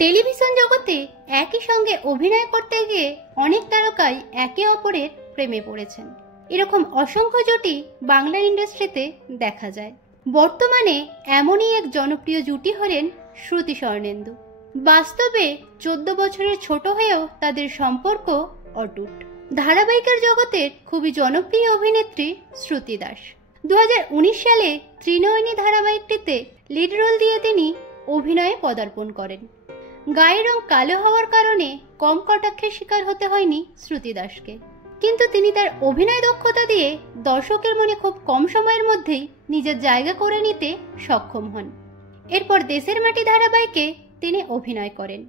Television জগতে একই সঙ্গে অভিনয় করতে গিয়ে অনেক তারকাই একে অপরের প্রেমে পড়েছেন। এরকম অসংখ্য জুটি বাংলা ইন্ডাস্ট্রিতে দেখা যায়। বর্তমানে এমনই এক জনপ্রিয় জুটি হলেন শ্রুতি স্বর্ণেন্দু। বাস্তবে 14 বছরের ছোট হয়েও তাদের সম্পর্ক অটুট। ধারাবাহিকের জগতের খুবই জনপ্রিয় অভিনেত্রী শ্রুতি দাস 2019 সালে ত্রিনয়নী ধারাবাহিকটিতে লিড রোল দিয়ে তিনি অভিনয়ে পদার্পণ করেন। গায়ের রং কালো হওয়ার কারণে কম কটাক্ষের শিকার হতে হয়নি শ্রুতি দাসকে, কিন্তু তিনি তার অভিনয় দক্ষতা দিয়ে দর্শকের মনে খুব কম সময়ের মধ্যেই নিজের জায়গা করে নিতে সক্ষম হন। এরপর দেশের মাটি ধারাবাহিকে তিনি অভিনয় করেন।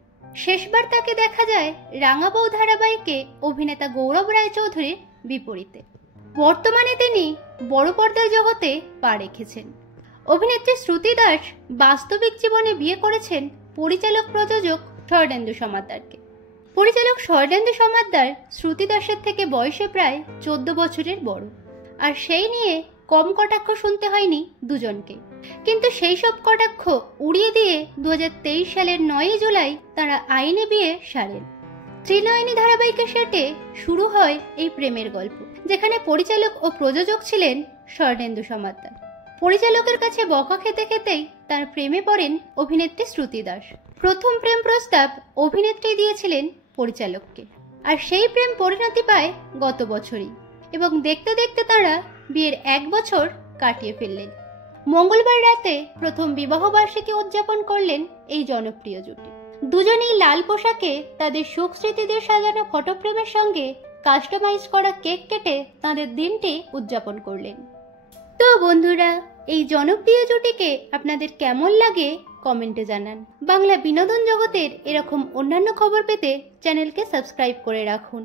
শেষবার তাকে দেখা যায় রাঙা বউ ধারাবাহিকে অভিনেতা গৌরব রায়চৌধুরীর বিপরীতে। বর্তমানে তিনি বড় পর্দার জগতে পা রেখেছেন। অভিনেত্রী শ্রুতি দাস বাস্তবিক জীবনে বিয়ে করেছেন পরিচালক প্রযোজক স্বর্ণেন্দু সমাদ্দারকে। পরিচালক স্বর্ণেন্দু সমাদ্দার শ্রুতি দাসের থেকে বয়সে প্রায় 14 বছরের বড়, আর সেই নিয়ে কম কটাক্ষ শুনতে হয়নি দুজনকে। কিন্তু সেই সব কটাক্ষ উড়িয়ে দিয়ে 2023 সালের 9 জুলাই তারা আইনি বিয়ে সারেন। ত্রিনয়নী ধারাবাহিকের সেটে শুরু হয় এই প্রেমের গল্প, যেখানে পরিচালক ও প্রযোজক ছিলেন স্বর্ণেন্দু সমাদ্দার। পরিচালকের কাছে বকা খেতে খেতেই তার প্রেমে পড়েন অভিনেত্রী শ্রুতি দাস। প্রথম প্রেম প্রস্তাব অভিনেত্রী দিয়েছিলেন পরিচালককে, আর সেই প্রেম পরিণতি পায় গত বছরই, এবং দেখতে দেখতে তারা বিয়ের 1 বছর কাটিয়ে ফেললেন। মঙ্গলবার রাতে প্রথম বিবাহ বার্ষিকী উদযাপন করলেন এই জনপ্রিয় জুটি। দুজনেই লাল পোশাকে তাদের সুখ স্মৃতিদের সাজানো ফটো ফ্রেমের সঙ্গে কাস্টমাইজ করা কেক কেটে তাদের দিনটি উদযাপন করলেন। তো বন্ধুরা, এই জনপ্রিয় জুটিকে আপনাদের কেমন লাগে কমেন্টে জানান। বাংলা বিনোদন জগতের এরকম অন্যান্য খবর পেতে চ্যানেলকে সাবস্ক্রাইব করে রাখুন।